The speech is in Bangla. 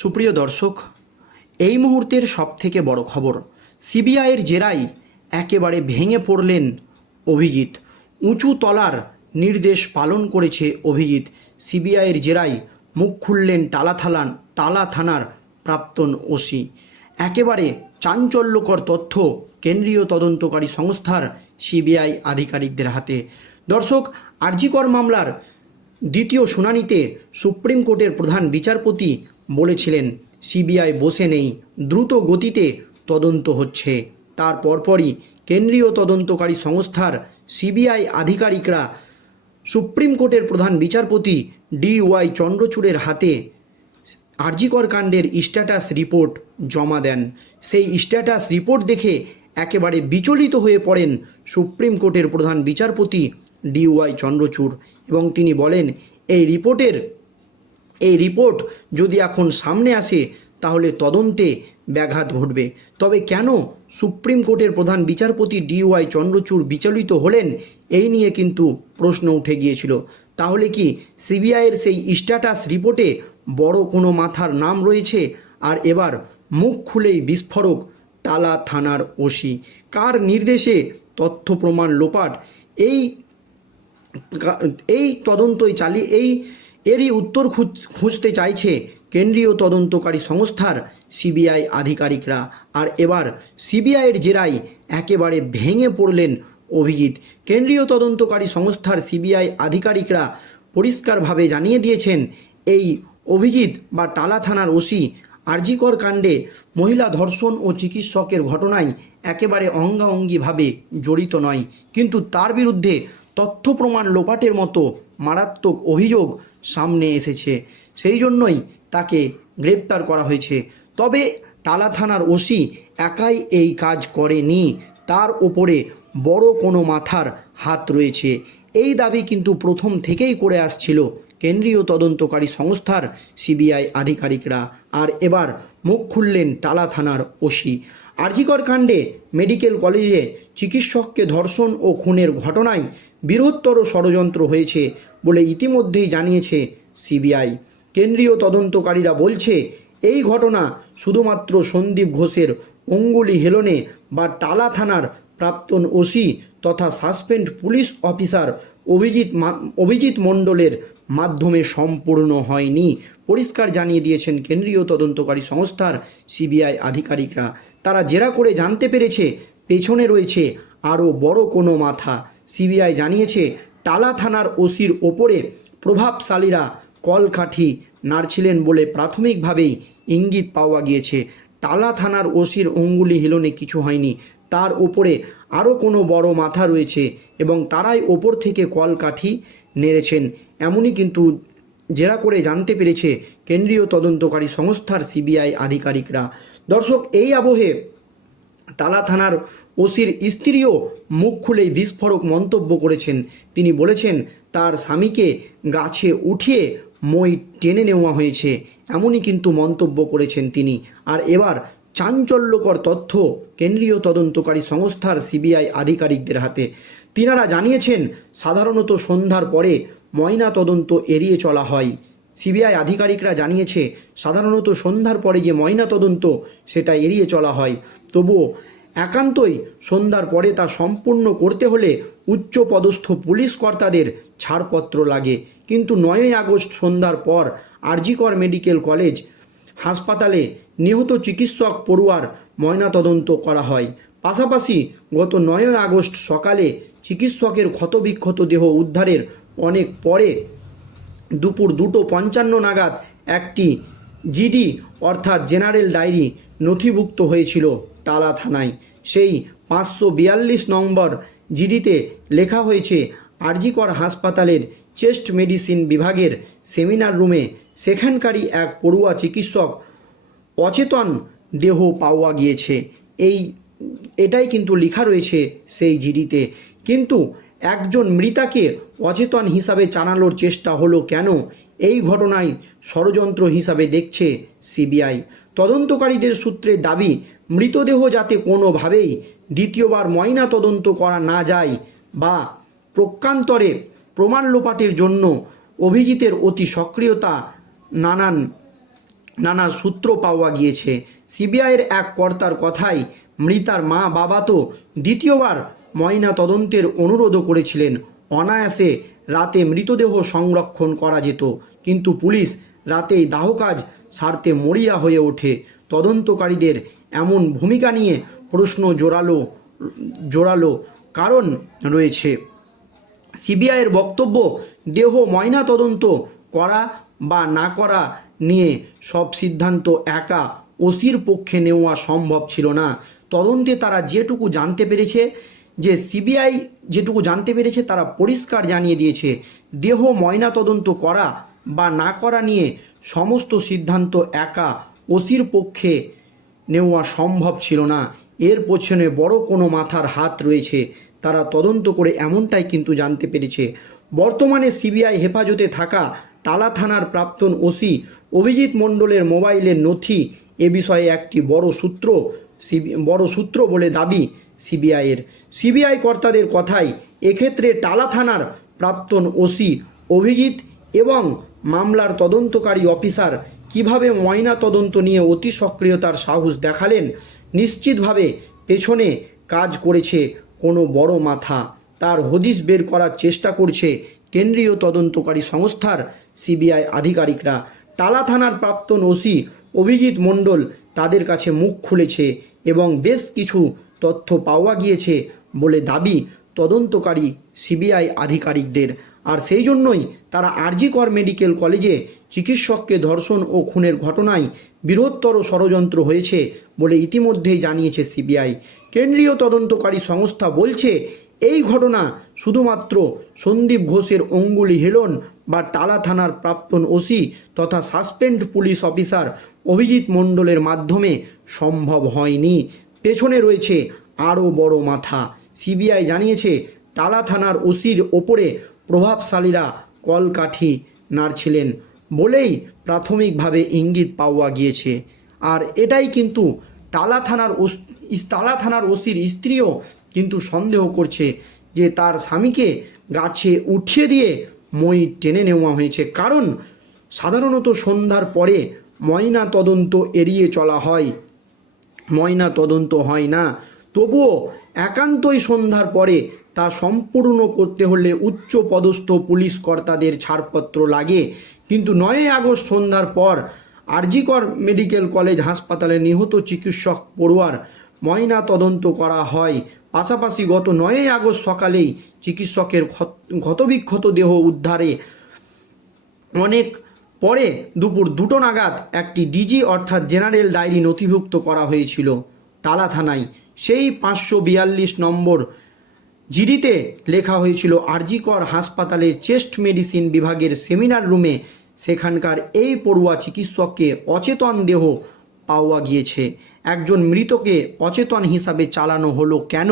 সুপ্রিয় দর্শক, এই মুহূর্তের সবথেকে বড় খবর, সিবিআইয়ের জেরাই একেবারে ভেঙে পড়লেন অভিজিৎ। উঁচু তলার নির্দেশ পালন করেছে অভিজিৎ। সিবিআইয়ের জেরাই মুখ খুললেন টালা থালান, টালা থানার প্রাক্তন ওসি। একেবারে চাঞ্চল্যকর তথ্য কেন্দ্রীয় তদন্তকারী সংস্থার সিবিআই আধিকারিকদের হাতে। দর্শক, আরজিকর মামলার দ্বিতীয় শুনানিতে সুপ্রিম কোর্টের প্রধান বিচারপতি বলেছিলেন, সিবিআই বসে নেই, দ্রুত গতিতে তদন্ত হচ্ছে। তার পরপরই কেন্দ্রীয় তদন্তকারী সংস্থার সিবিআই আধিকারিকরা সুপ্রিম কোর্টের প্রধান বিচারপতি ডি ওয়াই চন্দ্রচূড়ের হাতে আরজিকর কাণ্ডের স্ট্যাটাস রিপোর্ট জমা দেন। সেই স্ট্যাটাস রিপোর্ট দেখে একেবারে বিচলিত হয়ে পড়েন সুপ্রিম কোর্টের প্রধান বিচারপতি ডি ওয়াই চন্দ্রচূড় এবং তিনি বলেন, এই রিপোর্টের এই রিপোর্ট যদি এখন সামনে আসে, তাহলে তদন্তে ব্যাঘাত ঘটবে। তবে কেন সুপ্রিম কোর্টের প্রধান বিচারপতি ডিওয়াই চন্দ্রচূড় বিচলিত হলেন, এই নিয়ে কিন্তু প্রশ্ন উঠে গিয়েছিল। তাহলে কি সিবিআইয়ের সেই স্ট্যাটাস রিপোর্টে বড় কোনো মাথার নাম রয়েছে? আর এবার মুখ খুলেই বিস্ফোরক টালা থানার ওসি। কার নির্দেশে তথ্য প্রমাণ লোপাট? এই এই তদন্তই চালিয়ে, এই এরই উত্তর খুঁজ- খুঁজতে চাইছে কেন্দ্রীয় তদন্তকারী সংস্থার সিবিআই আধিকারিকরা। আর এবার সিবিআইয়ের জেরাই একেবারে ভেঙে পড়লেন অভিজিৎ। কেন্দ্রীয় তদন্তকারী সংস্থার সিবিআই আধিকারিকরা পরিষ্কারভাবে জানিয়ে দিয়েছেন, এই অভিজিৎ বা টালা থানার ওসি আরজিকর কাণ্ডে মহিলা ধর্ষণ ও চিকিৎসকের ঘটনায় একেবারে অঙ্গাঅঙ্গিভাবে জড়িত নয়। কিন্তু তার বিরুদ্ধে তথ্য প্রমাণ লোপাটের মতো মারাত্মক অভিযোগ সামনে এসেছে। সেই জন্যই তাকে গ্রেপ্তার করা হয়েছে। তবে টালা থানার ওসি একাই এই কাজ করেনি। তার ওপরে বড় কোনো মাথার হাত রয়েছে। এই দাবি কিন্তু প্রথম থেকেই করে আসছিল কেন্দ্রীয় তদন্তকারী সংস্থার সিবিআই আধিকারিকরা। আর এবার মুখ খুললেন টালা থানার ওসি। আর্জিকর কাণ্ডে মেডিকেল কলেজে চিকিৎসককে ধর্ষণ ও খুনের ঘটনায় বৃহত্তর ষড়যন্ত্র হয়েছে বলে ইতিমধ্যেই জানিয়েছে সিবিআই। কেন্দ্রীয় তদন্তকারীরা বলছে, এই ঘটনা শুধুমাত্র সন্দীপ ঘোষের অঙ্গুলি হেলনে বা টালা থানার প্রাক্তন ওসি তথা suspend police officer Abhijit Abhijit মণ্ডলের মাধ্যমে সম্পূর্ণ হয়নি। পরিষ্কার জানিয়ে দিয়েছেন কেন্দ্রীয় তদন্তকারী সংস্থার সিবিআই আধিকারিকরা। তারা জেরা করে জানতে পেরেছে, পেছনে রয়েছে আরও বড় কোনো মাথা। সিবিআই জানিয়েছে, টালা থানার ওসির ওপরে প্রভাবশালীরা কলকাঠি নাড়ছিলেন বলে প্রাথমিকভাবেই ইঙ্গিত পাওয়া গিয়েছে। টালা থানার ওসির অঙ্গুলি হিলনে কিছু হয়নি। তার ওপরে আরও কোনো বড় মাথা রয়েছে এবং তারাই ওপর থেকে কলকাঠি নেড়েছেন। এমনই কিন্তু জেরা করে জানতে পেরেছে কেন্দ্রীয় তদন্তকারী সংস্থার সিবিআই আধিকারিকরা। দর্শক, এই আবহে টালা থানার ওসির স্ত্রীও মুখ খুলেই বিস্ফোরক মন্তব্য করেছেন। তিনি বলেছেন, তার স্বামীকে গাছে উঠিয়ে মই টেনে নেওয়া হয়েছে। এমনই কিন্তু মন্তব্য করেছেন তিনি। আর এবার চাঞ্চল্যকর তথ্য কেন্দ্রীয় তদন্তকারী সংস্থার সিবিআই আধিকারিকদের হাতে। তিনারা জানিয়েছেন, সাধারণত সন্ধ্যার পরে ময়না তদন্ত এড়িয়ে চলা হয়। সিবিআই আধিকারিকরা জানিয়েছে, সাধারণত সন্ধ্যার পরে যে ময়না তদন্ত সেটা এড়িয়ে চলা হয়। তবুও একান্তই সন্ধ্যার পরে তা সম্পূর্ণ করতে হলে উচ্চ পদস্থ পুলিশ কর্তাদের ছাড়পত্র লাগে। কিন্তু নয়ই আগস্ট সন্ধ্যার পর আরজিকর মেডিকেল কলেজ হাসপাতালে নিহত চিকিৎসক পড়ুয়ার ময়নাতদন্ত করা হয়। পাশাপাশি গত নয়ই আগস্ট সকালে চিকিৎসকের ক্ষতবিক্ষত দেহ উদ্ধারের অনেক পরে দুপুর দুটো পঞ্চান্ন নাগাদ একটি জিডি অর্থাৎ জেনারেল ডায়েরি নথিভুক্ত হয়েছিল টালা থানায়। সেই পাঁচশো বিয়াল্লিশ নম্বর জিডিতে লেখা হয়েছে, আরজিকর হাসপাতালের চেস্ট মেডিসিন বিভাগের সেমিনার রুমে সেখানকারই এক পড়ুয়া চিকিৎসক অচেতন দেহ পাওয়া গিয়েছে। এই, এটাই কিন্তু লেখা রয়েছে সেই জিডিতে। কিন্তু একজন মৃতাকে অচেতন হিসাবে জানানোর চেষ্টা হলো কেন? এই ঘটনায় ষড়যন্ত্র হিসাবে দেখছে সিবিআই। তদন্তকারীদের সূত্রে দাবি, মৃতদেহ যাতে কোনোভাবেই দ্বিতীয়বার ময়না তদন্ত করা না যায় বা প্রকান্তরে প্রমাণ লোপাটের জন্য অভিজিতের অতি সক্রিয়তা নানান, নানা সূত্র পাওয়া গিয়েছে। সিবিআইয়ের এক কর্তার কথাই মৃতার মা বাবা তো দ্বিতীয়বার ময়না তদন্তের অনুরোধও করেছিলেন। অনায়াসে রাতে মৃতদেহ সংরক্ষণ করা যেত, কিন্তু পুলিশ রাতেই দাহ কাজ সারতে মরিয়া হয়ে ওঠে। তদন্তকারীদের এমন ভূমিকা নিয়ে প্রশ্ন জোরালো জোরালো কারণ রয়েছে। সিবিআইয়ের বক্তব্য, দেহ ময়না তদন্ত করা বা না করা নিয়ে সব সিদ্ধান্ত একা ওসির পক্ষে নেওয়া সম্ভব ছিল না। তদন্তে তারা যেটুকু জানতে পেরেছে যে সিবিআই যেটুকু জানতে পেরেছে তারা পরিষ্কার জানিয়ে দিয়েছে, দেহ ময়না তদন্ত করা বা না করা নিয়ে সমস্ত সিদ্ধান্ত একা ওসির পক্ষে নেওয়া সম্ভব ছিল না। এর পেছনে বড় কোনো মাথার হাত রয়েছে। তারা তদন্ত করে এমনটাই কিন্তু জানতে পেরেছে। বর্তমানে সিবিআই হেফাজতে থাকা টালা থানার প্রাক্তন ওসি অভিজিৎ মণ্ডলের মোবাইলের নথি, এ বিষয়ে একটি বড় সূত্র বড় সূত্র বলে দাবি সিবিআইয়ের সিবিআই কর্তাদের কথাই এক্ষেত্রে টালা থানার প্রাক্তন ওসি অভিজিৎ এবং মামলার তদন্তকারী অফিসার কীভাবে ময়না তদন্ত নিয়ে অতি সক্রিয়তার সাহস দেখালেন, নিশ্চিতভাবে পেছনে কাজ করেছে কোনো বড় মাথা। তার হদিশ বের করার চেষ্টা করছে কেন্দ্রীয় তদন্তকারী সংস্থার সিবিআই আধিকারিকরা। টালা থানার প্রাক্তন ওসি অভিজিৎ মণ্ডল তাদের কাছে মুখ খুলেছে এবং বেশ কিছু তথ্য পাওয়া গিয়েছে বলে দাবি তদন্তকারী সিবিআই আধিকারিকদের। আর সেই জন্যই তারা আরজিকর মেডিকেল কলেজে চিকিৎসককে ধর্ষণ ও খুনের ঘটনায় বৃহত্তর ষড়যন্ত্র হয়েছে বলে ইতিমধ্যেই জানিয়েছে সিবিআই। কেন্দ্রীয় তদন্তকারী সংস্থা বলছে, এই ঘটনা শুধুমাত্র সন্দীপ ঘোষের অঙ্গুলি হেলন বা টালা থানার প্রাক্তন ওসি তথা সাসপেন্ড পুলিশ অফিসার অভিজিৎ মণ্ডলের মাধ্যমে সম্ভব হয়নি। পেছনে রয়েছে আরও বড় মাথা। সিবিআই জানিয়েছে টালা থানার ওসির ওপরে প্রভাবশালীরা কলকাঠি নাড়ছিলেন বলেই প্রাথমিকভাবে ইঙ্গিত পাওয়া গিয়েছে। আর এটাই কিন্তু টালা থানার টালা থানার ওসির স্ত্রীও কিন্তু সন্দেহ করছে যে তার স্বামীকে গাছে উঠিয়ে দিয়ে মই টেনে নেওয়া হয়েছে। কারণ সাধারণত সন্ধ্যার পরে ময়না তদন্ত এড়িয়ে চলা হয়। ময়না তদন্ত হয় না। তবুও একান্তই সন্ধ্যার পরে তা সম্পূর্ণ করতে হলে উচ্চ পদস্থ পুলিশ কর্তাদের ছাড়পত্র লাগে। কিন্তু নয়ই আগস্ট সন্ধ্যার পর আরজিকর মেডিকেল কলেজ হাসপাতালে নিহত চিকিৎসক পড়ুয়ার ময়না তদন্ত করা হয়। পাশাপাশি গত নয়ই আগস্ট সকালেই চিকিৎসকের ক্ষত- ক্ষতবিক্ষত দেহ উদ্ধারে অনেক পরে দুপুর দুটো নাগাদ একটি ডিজি অর্থাৎ জেনারেল ডায়েরি নথিভুক্ত করা হয়েছিল টালা থানায়। সেই পাঁচশো বিয়াল্লিশ নম্বর জিডিতে লেখা হয়েছিল, আরজিকর হাসপাতালের চেস্ট মেডিসিন বিভাগের সেমিনার রুমে সেখানকার এই পড়ুয়া চিকিৎসককে অচেতন দেহ পাওয়া গিয়েছে। একজন মৃতকে অচেতন হিসাবে চালানো হলো কেন?